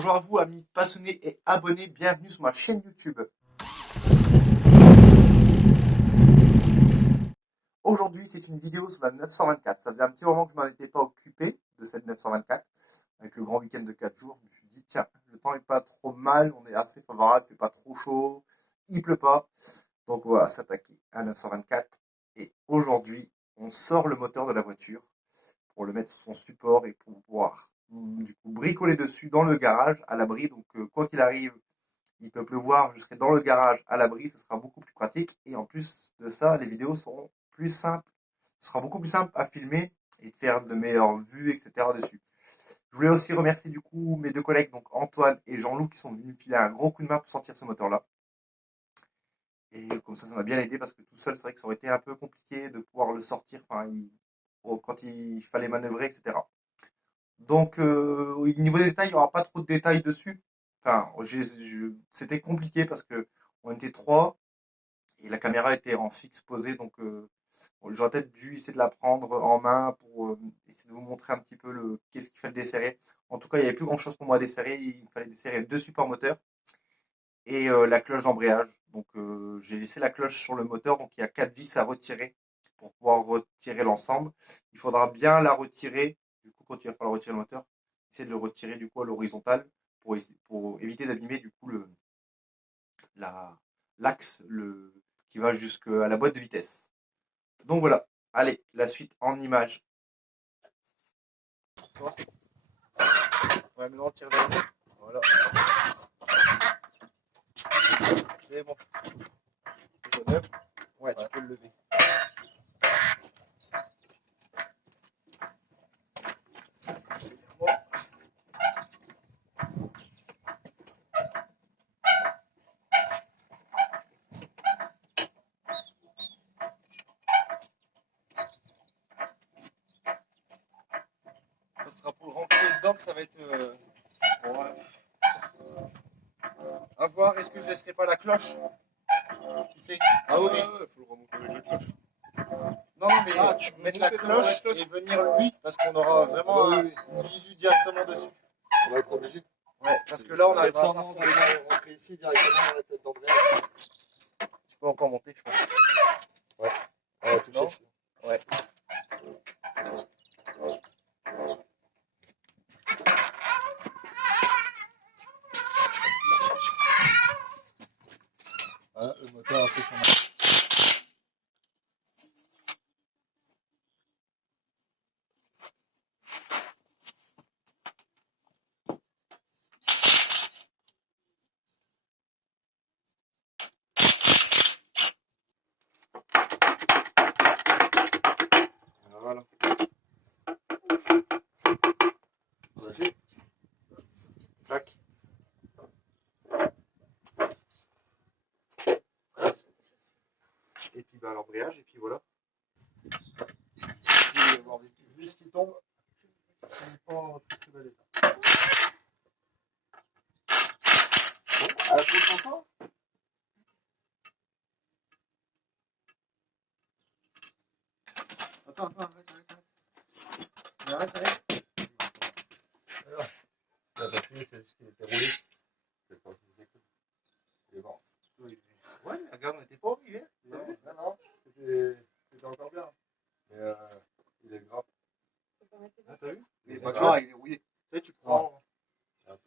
Bonjour à vous, amis passionnés et abonnés, bienvenue sur ma chaîne YouTube. Aujourd'hui, c'est une vidéo sur la 924. Ça faisait un petit moment que je m'en étais pas occupé de cette 924. Avec le grand week-end de 4 jours, je me suis dit, tiens, le temps est pas trop mal, on est assez favorable, il fait pas trop chaud, il pleut pas. Donc on va s'attaquer à 924. Et aujourd'hui, on sort le moteur de la voiture pour le mettre sur son support et pour pouvoir du coup bricoler dessus dans le garage à l'abri. Donc quoi qu'il arrive, il peut pleuvoir, je serai dans le garage à l'abri, ce sera beaucoup plus pratique. Et en plus de ça, les vidéos seront plus simples. Ce sera beaucoup plus simple à filmer et de faire de meilleures vues, etc. dessus. Je voulais aussi remercier du coup mes deux collègues, donc Antoine et Jean-Loup, qui sont venus me filer un gros coup de main pour sortir ce moteur-là. Et comme ça m'a bien aidé parce que tout seul, c'est vrai que ça aurait été un peu compliqué de pouvoir le sortir quand il fallait manœuvrer, etc. Donc, au niveau des détails, il n'y aura pas trop de détails dessus. Enfin, c'était compliqué parce que on était trois et la caméra était en fixe posée, donc j'aurais peut-être dû essayer de la prendre en main pour essayer de vous montrer un petit peu qu'est-ce qu'il fallait desserrer. En tout cas, il n'y avait plus grand-chose pour moi à desserrer. Il me fallait desserrer deux supports moteurs et la cloche d'embrayage. Donc, j'ai laissé la cloche sur le moteur, donc il y a 4 vis à retirer pour pouvoir retirer l'ensemble. Il faudra bien la retirer. Du coup, quand il va falloir retirer le moteur, essayer de le retirer du coup à l'horizontale pour éviter d'abîmer du coup l'axe qui va jusqu'à la boîte de vitesse. Donc voilà, allez, la suite en image. Ouais, maintenant on tire derrière. Voilà, c'est bon. Je lève. Ouais, tu peux le lever. C'est bon. Ça sera pour le rentrer dedans que ça va être. Ouais. À voir, est-ce que je laisserai pas la cloche? Tu sais? Ah oui, il faut le remonter avec la cloche. Non, non, mais tu peux mettre la cloche et venir lui, parce qu'on aura vraiment une visu directement dessus. On va être obligé. Ouais, parce que là, on arrive à rentrer ici directement dans la tête d'embrayage. Tu peux encore monter, je pense. Ouais. Ouais, tout Non? Ouais. Ah, le moteur a fait son. Voilà. Vas-y. Tac. Et puis bah, l'embrayage, et puis voilà. Il va y avoir des petites vis qui tombent. Il n'est pas en très bel état. À la pause encore. Attends, arrête. La batterie, c'est ce qui était roulé. C'est pas ce que c'est bon. Ouais, mais regarde, on n'était pas arrivé. Non, c'était encore bien. Mais il est grave. Ah, t'as vu? Mais bah, tu vois, il est rouillé. Tu sais, tu prends. Non,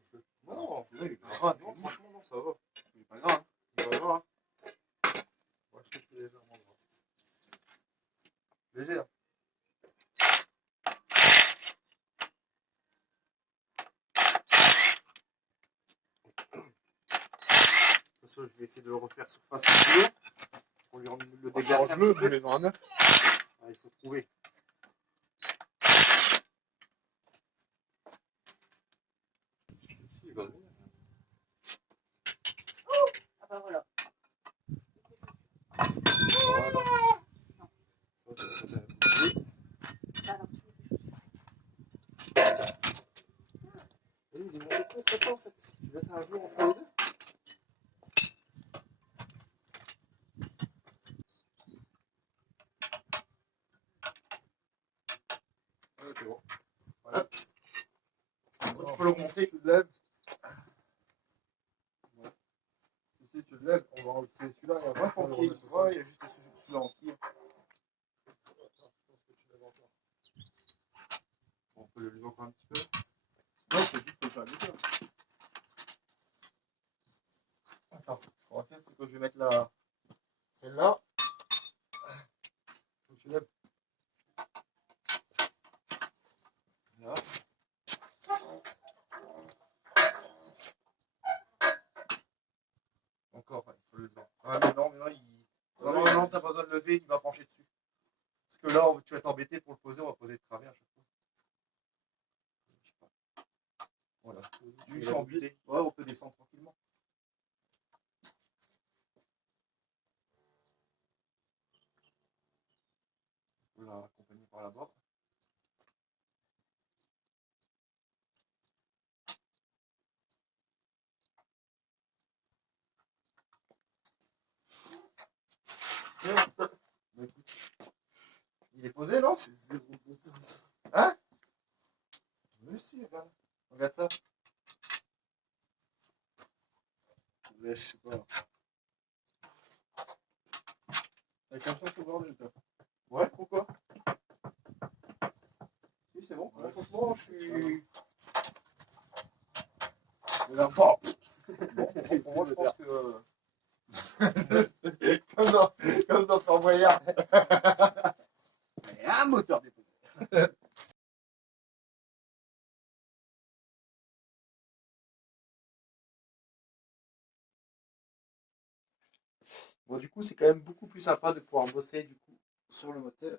Non, il est grave. Non, franchement, non, ça va. il est pas grave. Il va voir. Moi, je trouve qu'il est légèrement grave. Léger, hein. De toute façon, je vais essayer de le refaire surface bleu pour lui rendre le déglacer un petit peu. Les en neuf. Ah, il faut trouver. Il va venir. Ah bah voilà. Voilà. Ça, ça va être Alors tu mets tes chaussures. oui, il est monté très très en fait. Tu laisses un jour entre les deux. Ouais, c'est bon. Voilà. Bon, tu peux l'augmenter. Tu te lèves. se lève, on va enlever celui-là et on va Ouais, faut qu'il- ouais, il y a juste celui-là en cuir. On peut le lever encore un petit peu. Non, c'est juste que ça décolle. Attends, ce qu'on va faire, c'est que je vais mettre la celle-là. Faut que tu lèves. Là. Encore, ouais, il faut le lever. Ah, mais non, non, t'as pas besoin de lever, il va pencher dessus. Parce que là, tu vas t'embêter pour le poser, on va poser de travers à chaque fois. Je sais pas. Voilà. Je suis embuté. Ouais, on peut descendre tranquillement. On l'a accompagné par là-bas. Il est posé, non? C'est zéro confiance. Hein? Mais si, regarde. Regarde ça. Ouais, je sais pas. Avec un sens au bordel, toi. Ouais, pourquoi? Oui, c'est bon. Ouais, Moi, franchement, je suis. Il a l'air fort. Bon, pour moi, je pense que. Comme dans Fort Boyard. Il y a un moteur déposé. Bon, du coup, c'est quand même beaucoup plus sympa de pouvoir bosser du coup sur le moteur.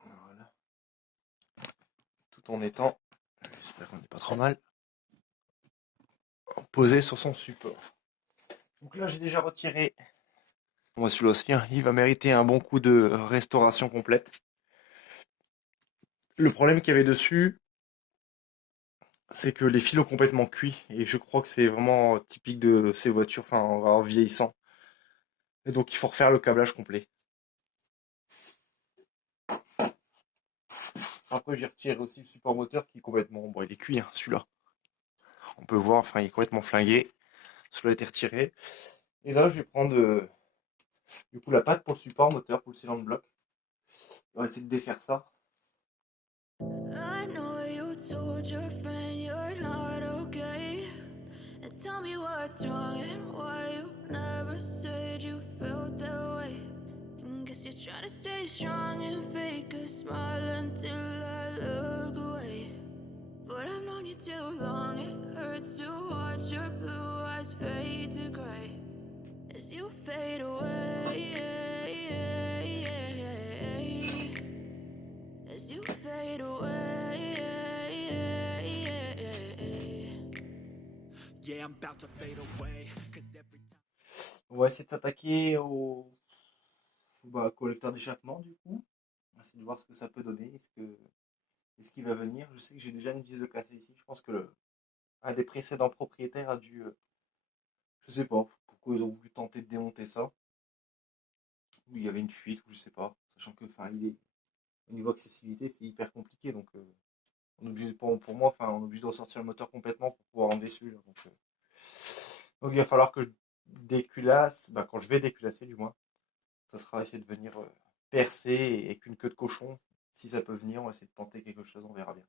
Voilà. Tout en étant, j'espère qu'on n'est pas trop mal, posé sur son support. Donc là, j'ai déjà retiré. Moi, celui-là aussi, hein, il va mériter un bon coup de restauration complète. Le problème qu'il y avait dessus, c'est que les fils ont complètement cuit. Et je crois que c'est vraiment typique de ces voitures, enfin, en vieillissant. Et donc, il faut refaire le câblage complet. Après, j'ai retiré aussi le support moteur qui est complètement. Bon, il est cuit, hein, celui-là. On peut voir, enfin, il est complètement flingué. Celui-là a été retiré. Et là, je vais prendre du coup la patte pour le support moteur, pour le cylindre bloc. On va essayer de défaire ça. I know you told your friend you're not okay. And tell me what's wrong and why you never said you felt that way. And guess you're trying to stay strong and fake a smile until I look away. But I've known you too long, it hurts to watch your blue eyes fade to gray as you fade away. As you fade away. Yeah, I'm about to fade away. 'Cause every time. On va essayer de s'attaquer au collecteur d'échappement du coup. On va essayer de voir ce que ça peut donner. Est-ce qu'il va venir? Je sais que j'ai déjà une vis de cassé ici. Je pense que un des précédents propriétaires a dû. Je sais pas pourquoi ils ont voulu tenter de démonter ça. Ou il y avait une fuite, ou je sais pas. Sachant que au niveau accessibilité, c'est hyper compliqué. Donc on est obligé, pour moi, enfin, on est obligé de ressortir le moteur complètement pour pouvoir enlever celui-là. Donc il va falloir que je déculasse, quand je vais déculasser du moins, ça sera essayer de venir percer et qu'une queue de cochon, si ça peut venir, on va essayer de tenter quelque chose, on verra bien.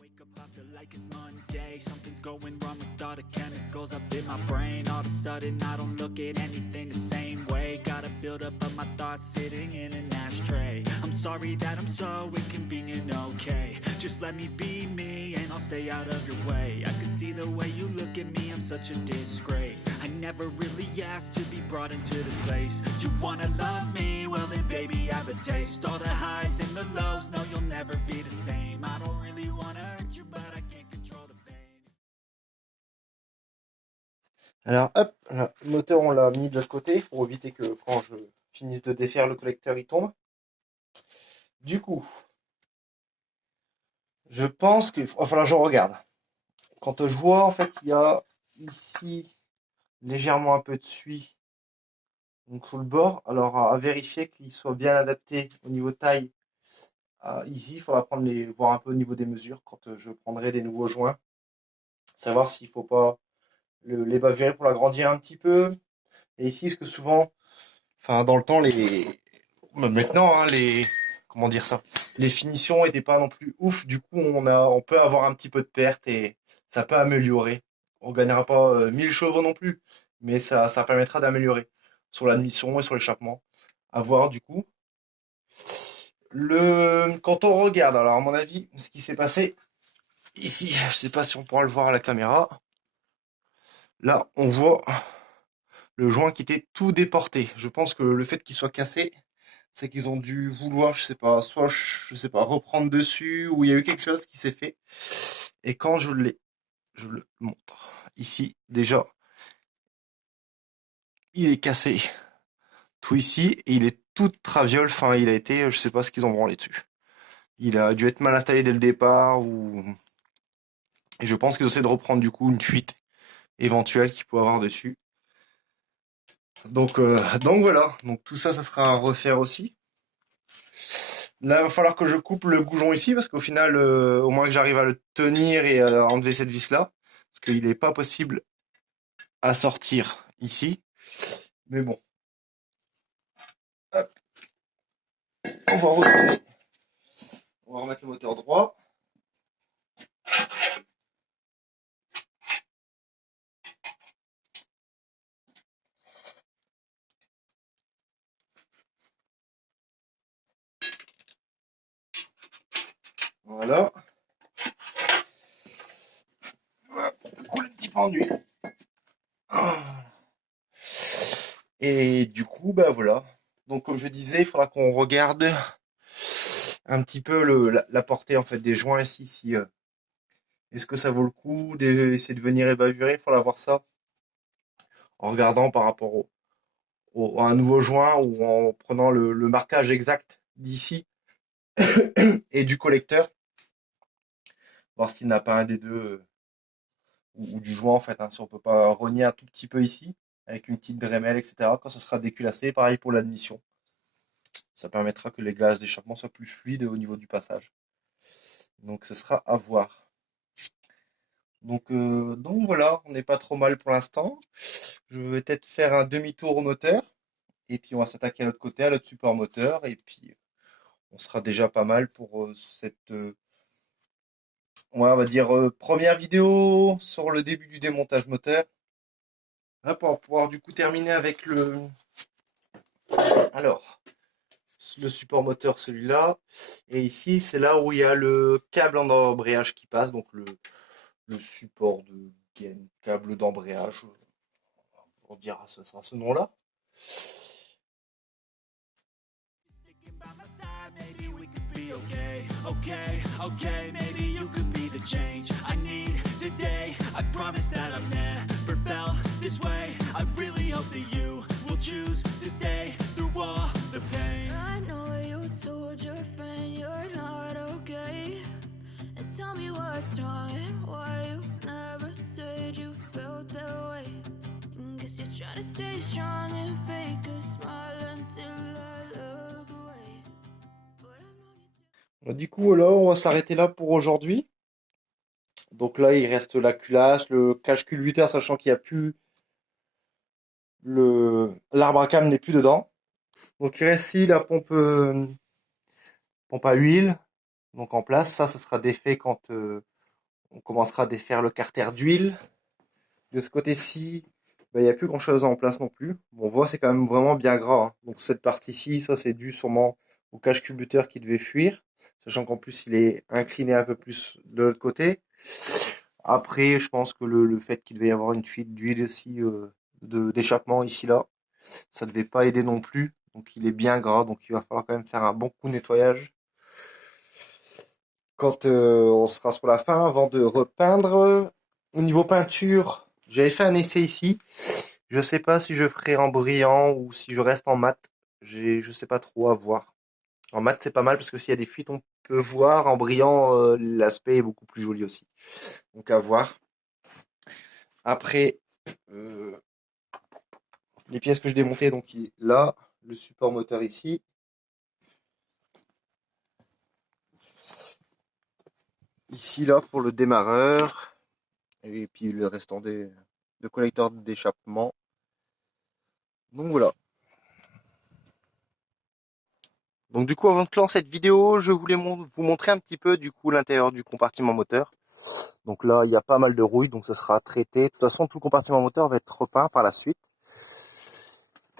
Wake up, I feel like it's Monday. Something's going wrong with all the chemicals up in my brain. All of a sudden, I don't look at anything the same way. Gotta build up of my thoughts sitting in an ashtray. I'm sorry that I'm so inconvenient, okay. Just let me be me and I'll stay out of your way. I can see the way you look at me, I'm such a disgrace. I never really asked to be brought into this place. You wanna love me? Well then baby, I have a taste. All the highs and the lows, no you'll never be the same. I don't really wanna hurt you, but I can't control the pain. Alors hop, là, le moteur on l'a mis de l'autre côté pour éviter que quand je finisse de défaire le collecteur il tombe. Du coup, je pense qu'il va falloir que je regarde. Quand je vois en fait il y a ici légèrement un peu de suie donc sous le bord, alors à vérifier qu'il soit bien adapté au niveau taille. Ici, il faudra voir un peu au niveau des mesures quand je prendrai des nouveaux joints, savoir s'il ne faut pas les bavures pour l'agrandir un petit peu. Et ici, parce que souvent, enfin dans le temps, même maintenant, hein, comment dire ça, les finitions étaient pas non plus ouf. Du coup, on peut avoir un petit peu de perte et ça peut améliorer. On gagnera pas 1000 chevaux non plus, mais ça permettra d'améliorer sur l'admission et sur l'échappement. À voir du coup. Quand on regarde, alors à mon avis, ce qui s'est passé ici, je sais pas si on pourra le voir à la caméra. Là, on voit le joint qui était tout déporté. Je pense que le fait qu'il soit cassé, c'est qu'ils ont dû vouloir, je sais pas, soit, je sais pas, reprendre dessus, ou il y a eu quelque chose qui s'est fait. Et quand je le montre. Ici, déjà, il est cassé. Tout ici, et il est tout traviole. Enfin, il a été, je sais pas ce qu'ils ont branlé dessus. Il a dû être mal installé dès le départ, ou... Et je pense qu'ils essaient de reprendre du coup une fuite éventuelle qu'il peut avoir dessus. Donc voilà. Donc tout ça, ça sera à refaire aussi. Là, il va falloir que je coupe le goujon ici, parce qu'au final, au moins que j'arrive à le tenir et à enlever cette vis-là. Parce qu'il n'est pas possible à sortir ici. Mais bon. Hop. On va retourner. On va remettre le moteur droit. Voilà. Coule un petit peu en huile. Et du coup, bah voilà. Donc comme je disais, il faudra qu'on regarde un petit peu la portée en fait des joints ici. Si, est-ce que ça vaut le coup d'essayer de venir évaluer? Il faudra voir ça en regardant par rapport à un nouveau joint ou en prenant le marquage exact d'ici et du collecteur. Voir s'il n'a pas un des deux ou du joint en fait. Hein, si on peut pas rogner un tout petit peu ici avec une petite Dremel, etc. Quand ce sera déculassé, pareil pour l'admission. Ça permettra que les gaz d'échappement soient plus fluides au niveau du passage. Donc ce sera à voir. Donc voilà, on n'est pas trop mal pour l'instant. Je vais peut-être faire un demi-tour au moteur. Et puis on va s'attaquer à l'autre côté, à l'autre support moteur. Et puis on sera déjà pas mal pour cette, ouais, on va dire, première vidéo sur le début du démontage moteur. Là, pour pouvoir du coup terminer avec alors, le support moteur, celui-là. Et ici, c'est là où il y a le câble en embrayage qui passe. Donc le support de gaine, câble d'embrayage. On dira ça sera ce nom-là. Okay, maybe you could be the change I need today. I promise that I've never felt this way. I really hope that you will choose to stay through all the pain. I know you told your friend you're not okay, and tell me what's wrong and why you never said you felt that way. Guess you're trying to stay strong and fake a smile until I look away. Du coup, là, on va s'arrêter là pour aujourd'hui. Donc là, il reste la culasse, le cache culbuteur, sachant qu'il n'y a plus l'arbre à cam n'est plus dedans. Donc il reste ici la pompe à huile, donc en place. Ça sera défait quand on commencera à défaire le carter d'huile. De ce côté-ci, ben, il n'y a plus grand-chose en place non plus. Bon, on voit c'est quand même vraiment bien gras. Hein. Donc cette partie-ci, ça c'est dû sûrement au cache culbuteur qui devait fuir. Sachant qu'en plus il est incliné un peu plus de l'autre côté. Après, je pense que le fait qu'il devait y avoir une fuite d'huile aussi d'échappement ici là, ça devait pas aider non plus. Donc il est bien gras, donc il va falloir quand même faire un bon coup de nettoyage quand on sera sur la fin avant de repeindre. Au niveau peinture, j'avais fait un essai ici. Je sais pas si je ferai en brillant ou si je reste en mat. Je sais pas trop, à voir. En mat c'est pas mal parce que s'il y a des fuites on peut voir. En brillant l'aspect est beaucoup plus joli aussi. Donc à voir. Après les pièces que je démontais, donc là, le support moteur ici. Ici là pour le démarreur. Et puis le restant de collecteur d'échappement. Donc voilà. Donc du coup, avant de clore cette vidéo, je voulais vous montrer un petit peu du coup l'intérieur du compartiment moteur. Donc là, il y a pas mal de rouille, donc ça sera traité. De toute façon, tout le compartiment moteur va être repeint par la suite.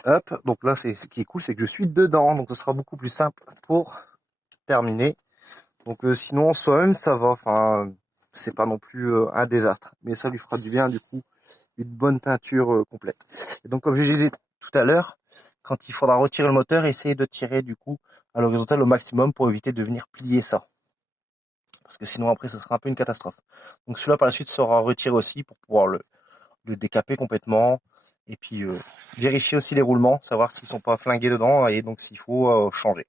Hop, donc là, ce qui est cool, c'est que je suis dedans, donc ce sera beaucoup plus simple pour terminer. Donc sinon, soi-même, ça va. Enfin, c'est pas non plus un désastre, mais ça lui fera du bien du coup, une bonne peinture complète. Et donc, comme je disais tout à l'heure, quand il faudra retirer le moteur, essayez de tirer du coup à l'horizontale au maximum pour éviter de venir plier ça. Parce que sinon après, ce sera un peu une catastrophe. Donc celui-là par la suite sera retiré aussi pour pouvoir le décaper complètement. Et puis vérifier aussi les roulements, savoir s'ils sont pas flingués dedans et donc s'il faut changer.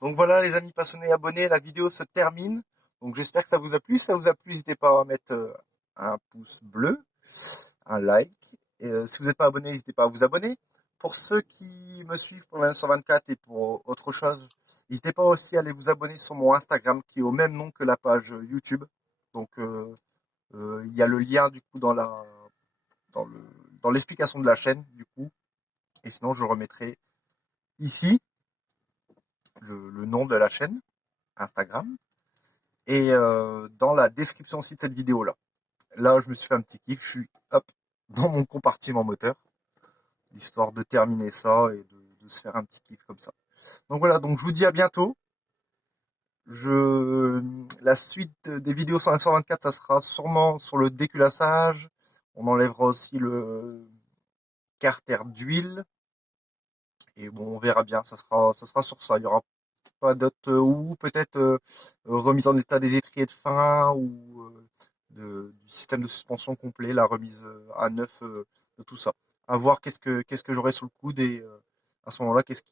Donc voilà les amis passionnés abonnés, la vidéo se termine. Donc j'espère que ça vous a plu. Si ça vous a plu, n'hésitez pas à mettre un pouce bleu, un like. Et si vous n'êtes pas abonné, n'hésitez pas à vous abonner. Pour ceux qui me suivent pour la 924 et pour autre chose, n'hésitez pas aussi à aller vous abonner sur mon Instagram qui est au même nom que la page YouTube. Donc il y a le lien du coup dans l'explication de la chaîne du coup. Et sinon je remettrai ici le nom de la chaîne Instagram et dans la description aussi de cette vidéo là. Là je me suis fait un petit kiff, je suis hop dans mon compartiment moteur, histoire de terminer ça et de se faire un petit kiff comme ça. Donc voilà, donc je vous dis à bientôt. La suite des vidéos sur 924, ça sera sûrement sur le déculassage. On enlèvera aussi le carter d'huile. Et bon, on verra bien, ça sera sur ça. Il y aura pas d'autres, ou peut-être remise en état des étriers de frein ou du système de suspension complet, la remise à neuf de tout ça. À voir qu'est-ce que j'aurai sous le coude et à ce moment-là, qu'est-ce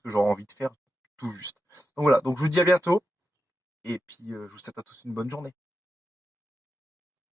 que j'aurai envie de faire tout juste. Donc voilà, donc je vous dis à bientôt et puis je vous souhaite à tous une bonne journée.